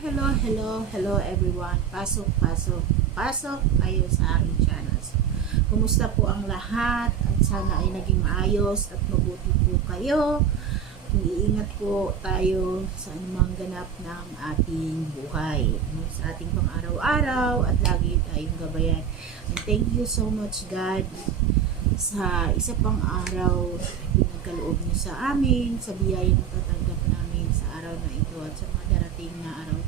Hello, hello, hello everyone. Pasok, pasok, pasok kayo sa aking channels. Kumusta po ang lahat? At sana ay naging maayos at mabuti po kayo. Iingat po tayo sa anumang ganap ng ating buhay. Sa ating pang-araw-araw at lagi tayong gabayan. And thank you so much God sa isa pang araw pinagkaloob niyo sa amin, sa biyaya na tatanggap namin sa araw na ito at sa mga darating na araw.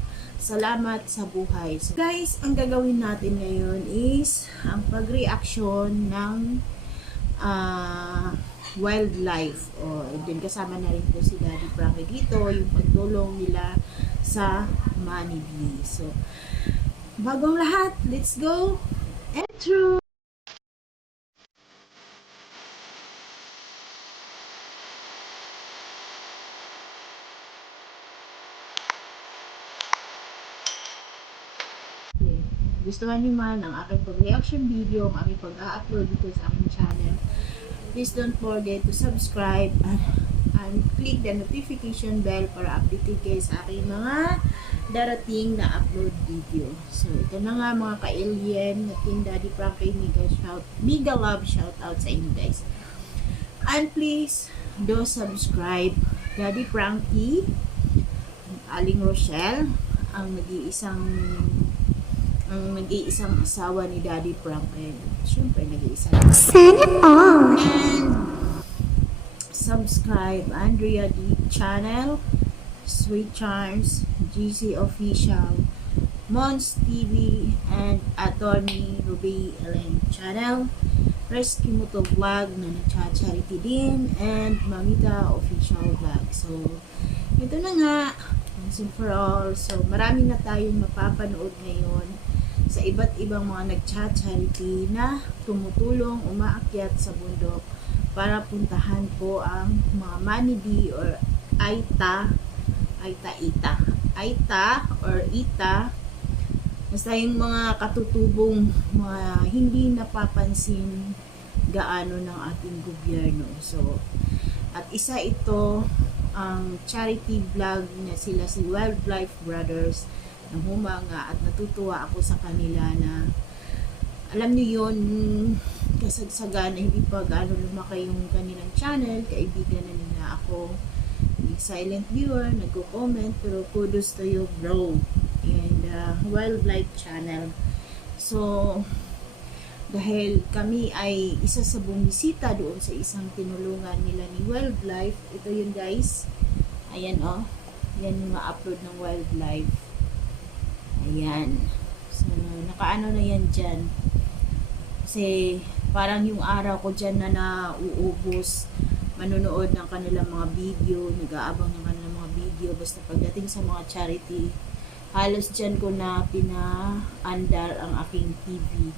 Salamat sa buhay. So, guys, ang gagawin natin ngayon is ang pag-reaction ng ah, wildlife. O, din kasama na rin po si Daddy Frankie dito, yung pagtulong nila sa Money Bee. So, bagong lahat, let's go! Intro! Gustuhan niyo man ang aking pag-reaction video, ang aking pag-upload dito sa aking channel, please don't forget to subscribe and, click the notification bell para update kayo sa aking mga darating na upload video. So, ito na nga mga ka-alien, na Team Daddy Frankie, mega shout, mega love shout out sa inyo guys. And please, do subscribe Daddy Frankie, Aling Rochelle, ang nag-iisang ang nag-iisang asawa ni Daddy Frank and syempre nag-iisa lang. Sana all. And subscribe Andrea D channel, Sweet Charms, GC Official, Mons TV, and Attorney Ruby Ellen channel, Rescue Moto Vlog na nagcha-charity din, and Mamita Official Vlog. So, ito na nga, once and for all. So, marami na tayong mapapanood ngayon sa iba't ibang mga nagcha-charity na tumutulong umaakyat sa bundok para puntahan po ang mga manidi or Aita Aita Ita Aita or Ita. Basta yung mga katutubong mga hindi napapansin gaano ng ating gobyerno. So at isa ito ang charity vlog na sila si Wildlife Brothers na humanga at natutuwa ako sa kanila na alam niyo yon kasagsagan na hindi pa gaano lumaki yung kanilang channel kaibigan na nila ako. Yung silent viewer nagko-comment pero kudos to you bro and uh, wildlife channel. So dahil kami ay isa sa bumisita doon sa isang tinulungan nila ni wildlife ito yun guys. Ayan oh. Yan yung ma-upload ng wildlife Ayan. So, nakaano na yan dyan. Kasi, parang yung araw ko dyan na nauubos manonood ng kanilang mga video, nag-aabang ng kanilang mga video, basta pagdating sa mga charity, halos dyan ko na pina-andar ang aking TV.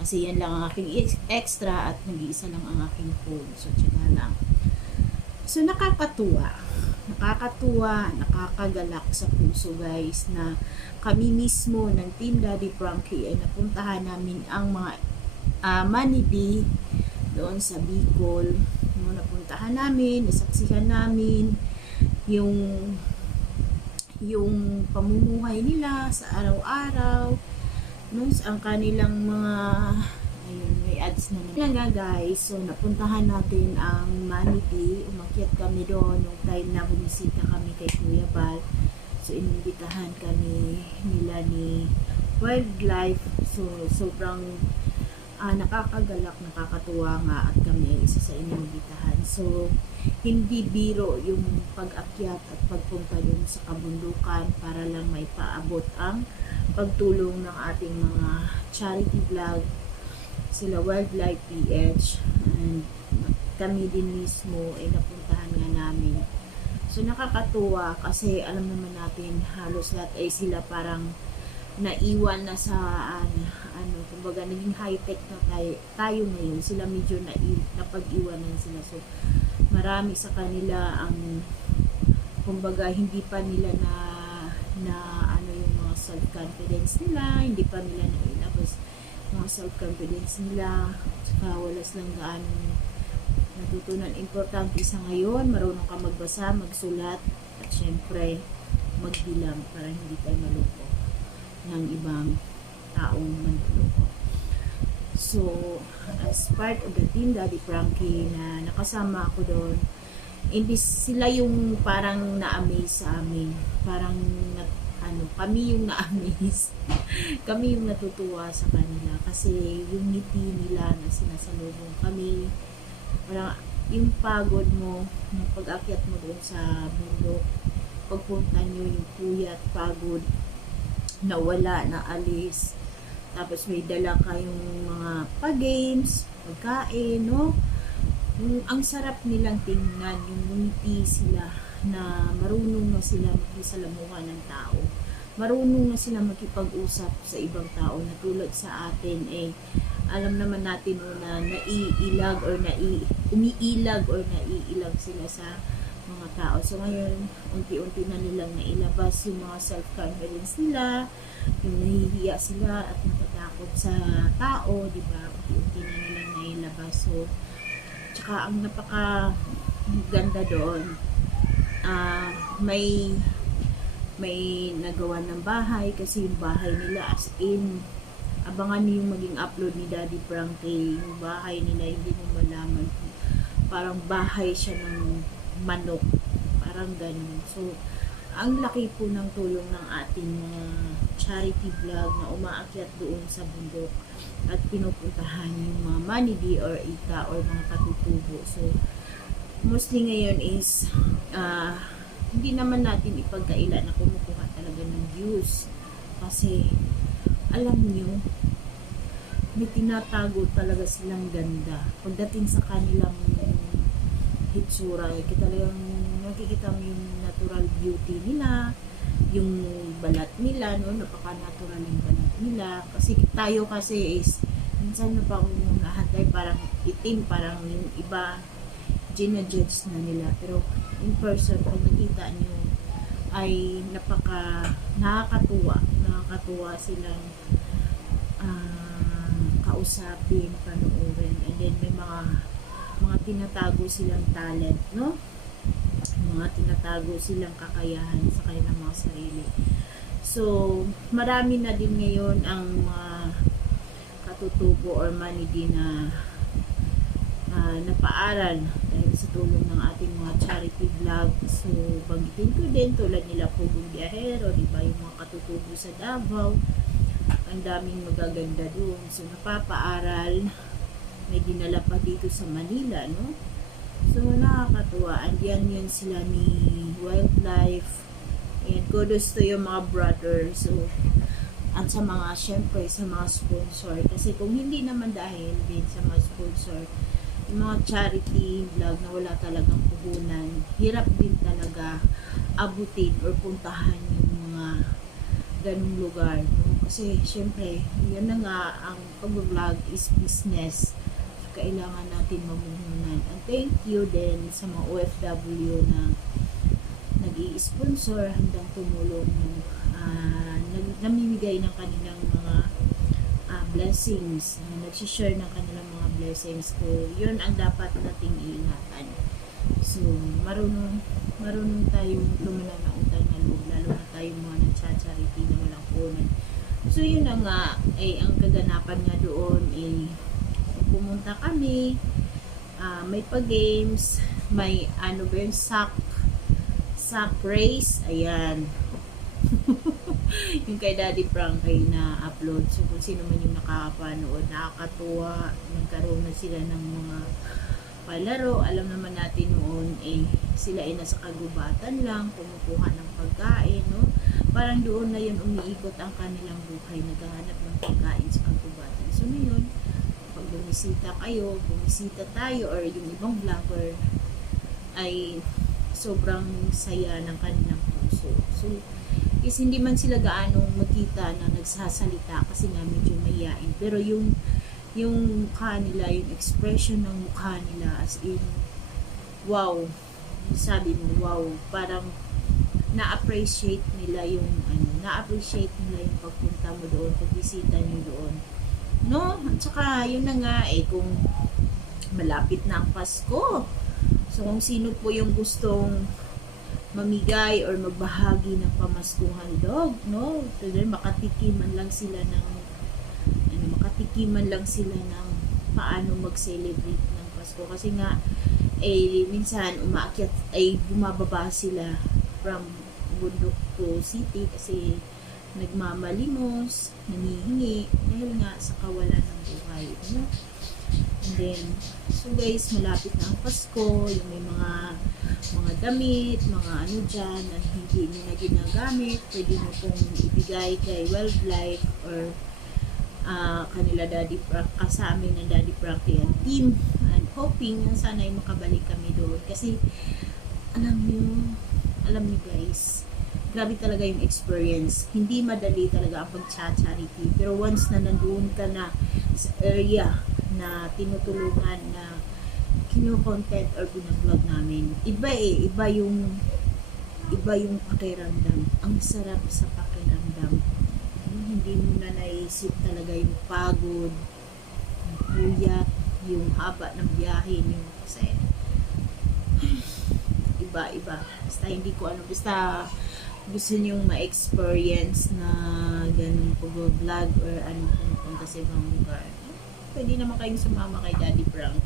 Kasi yan lang ang aking ex- extra at nag-iisa lang ang aking phone. So, tsaga lang. So, nakakatuwa. Nakakatuwa, nakakagalak sa puso guys na kami mismo ng Team Daddy Frankie ay napuntahan namin ang mga uh, manidi doon sa Bicol. No, napuntahan namin, nasaksihan namin yung yung pamumuhay nila sa araw-araw no, ang kanilang mga ayun, may ads na naman. Yan nga guys, so napuntahan natin ang Manidi, umakyat kami doon nung time na bumisita kami kay Kuya Bal. So, inimbitahan kami nila ni Wildlife. So, sobrang ah, nakakagalak, nakakatuwa nga at kami isa sa inimbitahan. So, hindi biro yung pag-akyat at pagpunta dun sa kabundukan para lang may paabot ang pagtulong ng ating mga charity vlog sila Wildlife PH and kami din mismo ay napuntahan nga namin So nakakatuwa kasi alam naman natin halos lahat ay sila parang naiwan na sa ano, ano kumbaga naging high-tech na tayo, tayo ngayon. Sila medyo na, napag-iwanan sila. So marami sa kanila ang kumbaga hindi pa nila na na ano yung mga self-confidence nila, hindi pa nila nailabas mga self-confidence nila, saka wala silang gaano natutunan. Importante sa ngayon, marunong ka magbasa, magsulat, at syempre, magbilang para hindi tayo maloko ng ibang taong manloloko. So, as part of the team Daddy Frankie na nakasama ako doon, hindi sila yung parang na-amaze sa amin. Parang ano, kami yung na-amaze. kami yung natutuwa sa kanila kasi yung ngiti nila na sinasalubong kami. Parang yung pagod mo, yung pag-akyat mo doon sa bundok, pagpunta nyo yung puyat, pagod, nawala, naalis. Tapos may dala kayong mga pa-games, pagkain, no? Yung, ang sarap nilang tingnan, yung ngiti sila na marunong na sila makisalamuha ng tao. Marunong na sila makipag-usap sa ibang tao na tulad sa atin eh alam naman natin no, na naiilag or nai, umiilag or naiilag sila sa mga tao. So ngayon, unti-unti na nilang nailabas yung mga self-confidence nila, yung nahihiya sila at natatakot sa tao, di ba? Unti-unti na nilang nailabas. So, tsaka ang napaka ganda doon, ah may may nagawa ng bahay kasi yung bahay nila as in abangan niyo yung maging upload ni Daddy Frankie yung bahay nila hindi mo malaman parang bahay siya ng manok. Parang ganun. So ang laki po ng tulong ng ating mga charity vlog na umaakyat doon sa bundok at pinupuntahan yung mga manidi or ika or mga katutubo. So mostly ngayon is ah hindi naman natin ipagkaila na kumukuha talaga ng views. Kasi alam nyo may tinatago talaga silang ganda. Pagdating sa kanilang hitsura eh, kita talagang nakikita mo yung natural beauty nila yung balat nila no? Napaka-natural yung balat nila. Kasi tayo kasi is minsan na pa kung nahantay parang itim parang yung iba ginajudge na nila. Pero in person pag nakita nyo ay napaka nakakatuwa. Nakakatuwa silang ah, kausapin panoorin. And then may mga mga tinatago silang talent no? Mga tinatago silang kakayahan sa kanilang mga sarili. So marami na din ngayon ang mga katutubo or manidi na ah, napaaral. dahil sa tulong ng ating mga charity vlog. So, banggitin ko din tulad nila Pugong Biyahero, di ba, yung mga katutubo sa Davao. Ang daming magaganda doon. So, napapaaral. May dinala pa dito sa Manila, no? So, nakakatuwa. Andiyan yun sila ni Wildlife. And kudos to yung mga brothers. So, at sa mga, syempre, sa mga sponsor. Kasi kung hindi naman dahil din sa mga sponsor, yung mga charity vlog na wala talagang puhunan, hirap din talaga abutin or puntahan yung mga ganung lugar. No? Kasi, syempre, yan na nga, ang pag-vlog is business. Kailangan natin mamuhunan. And thank you din sa mga OFW na nag-i-sponsor handang tumulong ng ah, nag- namimigay ng kanilang mga ah, blessings, uh, nagsishare ng kanilang mga blessings ko. Yun ang dapat nating iingatan. So, marunong marunong tayong tumala ng utang na loob, lalo na tayong mga nagcha-charity na walang punan. So, yun na nga, eh, ang kaganapan nga doon, eh, pumunta kami, ah, may pa-games, may ano ba yun, sack, sack race, ayan. Yung kay Daddy Frankie na upload. So, kung sino man yung nakakapanood, nakakatuwa, nagkaroon na sila ng mga palaro. Alam naman natin noon, eh, sila ay nasa kagubatan lang, kumukuha ng pagkain, no? Parang doon na yun umiikot ang kanilang buhay, naghahanap ng pagkain sa kagubatan. So, ngayon, pag bumisita kayo, bumisita tayo, or yung ibang vlogger, ay sobrang saya ng kanilang puso. So, is hindi man sila gaano makita na nagsasalita kasi nga medyo mahihain. Pero yung yung mukha nila, yung expression ng mukha nila as in wow. Sabi mo, wow, parang na-appreciate nila yung ano, na-appreciate nila yung pagpunta mo doon, pagbisita nyo doon. No? At saka, yun na nga eh, kung malapit na ang Pasko. So, kung sino po yung gustong mamigay or magbahagi ng pamaskuhan dog, no? Makatikim man lang sila ng ano, makatikim man lang sila ng paano mag-celebrate ng Pasko kasi nga eh minsan umaakyat ay bumababa sila from bundok to city kasi nagmamalimos, nangihingi dahil nga sa kawalan ng buhay. No? And then, so guys, malapit na ang Pasko, yung may mga mga damit, mga ano dyan na hindi nyo na ginagamit, pwede mo pong ibigay kay Wildlife or ah, kanila Daddy Frank, kasama ng Daddy Frankie and team. And hoping na sana ay makabalik kami doon. Kasi, alam nyo, alam nyo guys, grabe talaga yung experience. Hindi madali talaga ang pag-charity. Pero once na nandoon ka na sa area na tinutulungan na kino-content or binablog namin, iba eh, iba yung iba yung pakiramdam. Ang sarap sa pakiramdam. Yung hindi mo na naisip talaga yung pagod, yung puyat, yung haba ng biyahe, yung kasi iba, iba. Basta hindi ko ano, basta gusto niyong ma-experience na ganun pag-vlog or ano pumupunta sa ibang lugar. Pwede naman kayong sumama kay Daddy Frankie no?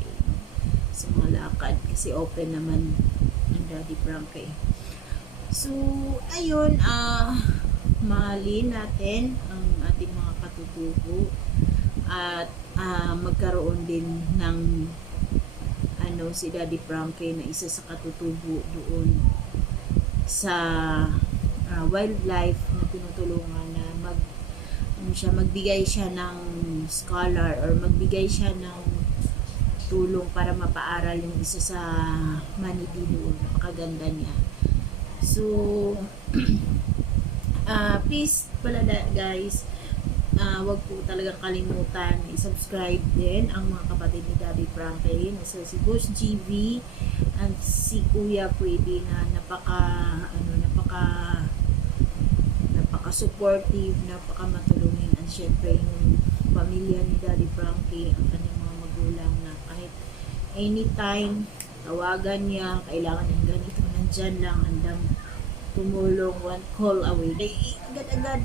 Sa mga lakad kasi open naman ang Daddy Frankie. So, ayun, ah, mahalin natin ang ating mga katutubo at ah, magkaroon din ng ano si Daddy Frankie na isa sa katutubo doon sa ah, wildlife na tinutulungan na mag ano siya magbigay siya ng scholar or magbigay siya ng tulong para mapaaral yung isa sa Manibino napakaganda niya. So ah please pala guys ah wag po talagang kalimutan i-subscribe din ang mga kapatid ni Daddy Frankie na si Bush GV at si Kuya Pwede na napaka ano napaka napaka supportive napaka matulungin at syempre yung pamilya ni Daddy Frankie ang kanyang mga magulang na kahit anytime tawagan niya kailangan ng ganito nandyan lang andang tumulong one call away ay agad-agad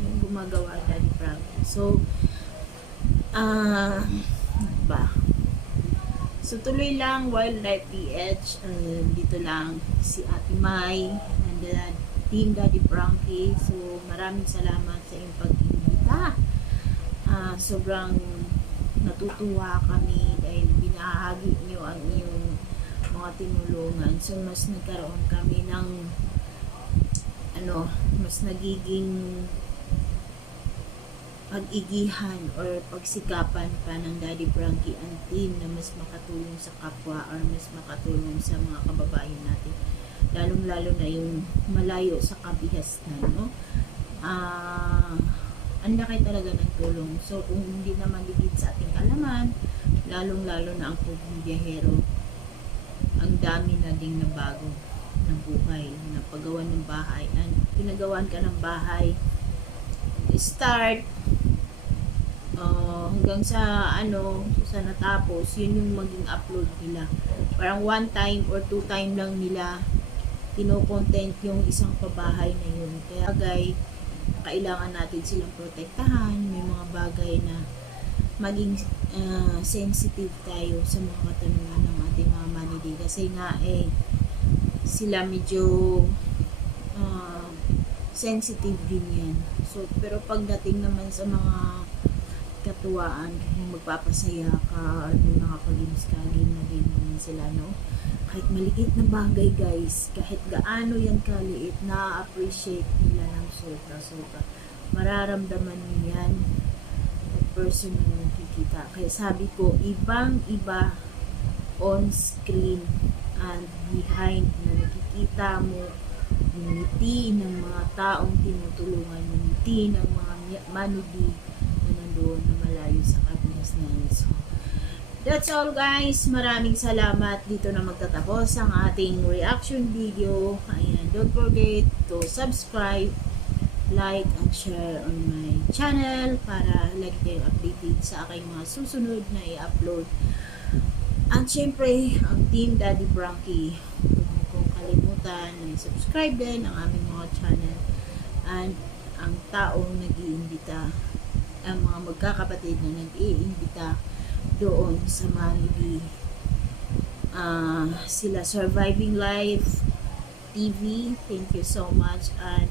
yung gumagawa Daddy Frankie so ah ba So, tuloy lang, Wildlife PH. Uh, dito lang si Ate Mai and the Team Daddy Frankie. So, maraming salamat sa iyong pag-imbita. Ah, sobrang natutuwa kami dahil binahagi niyo ang iyong mga tinulungan. So, mas nagkaroon kami ng ano, mas nagiging pag-igihan or pagsikapan pa ng Daddy Frankie and team na mas makatulong sa kapwa or mas makatulong sa mga kababayan natin. Lalong lalo na yung malayo sa kabihasnan no? Ah ang laki talaga ng tulong. So kung hindi naman ligid sa ating kalaman lalong lalo na ang pagбibiyahero ang dami na ding nabago ng buhay na paggawa ng bahay ang pinagawan ka ng bahay start uh, hanggang sa ano sa natapos yun yung maging upload nila. Parang one time or two time lang nila kino-content yung isang pabahay na yun. Kaya bagay kailangan natin silang protektahan. May mga bagay na maging uh, sensitive tayo sa mga katanungan ng ating mga manidi kasi nga eh sila medyo uh, sensitive din yan. So, pero pagdating naman sa mga katuwaan, magpapasaya ka, ano, nakakagims-kagim na din naman sila, no? Kahit maliit na bagay, guys, kahit gaano yan kaliit, na-appreciate nila ng sobra-sobra. Mararamdaman mo yan nakikita. Kaya sabi ko, ibang-iba on screen and behind na nakikita mo ngiti ng mga taong tinutulungan, ngiti ng mga manidi na nandoon na malayo sa kabinas na So, that's all guys. Maraming salamat. Dito na magtatapos ang ating reaction video. Ayan, don't forget to subscribe, like, and share on my channel para lagi kayong updated sa aking mga susunod na i-upload. At syempre, ang Team Daddy Frankie. Huwag kong kalimutan na subscribe din ang aming mga channel and ang taong nag-iimbita ang mga magkakapatid na nag-iimbita doon sa Manili ah sila Surviving Life TV thank you so much and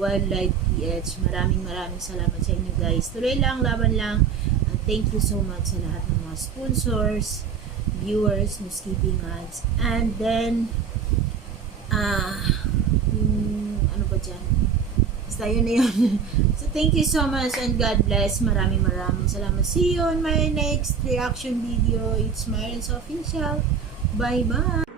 Wildlife PH maraming maraming salamat sa inyo guys. Tuloy lang laban lang. And thank you so much sa lahat ng mga sponsors viewers no skipping ads. And then ah yung ano ba dyan? Basta yun na yun. So thank you so much and God bless. Maraming maraming salamat. See you on my next reaction video. It's Myron's official bye bye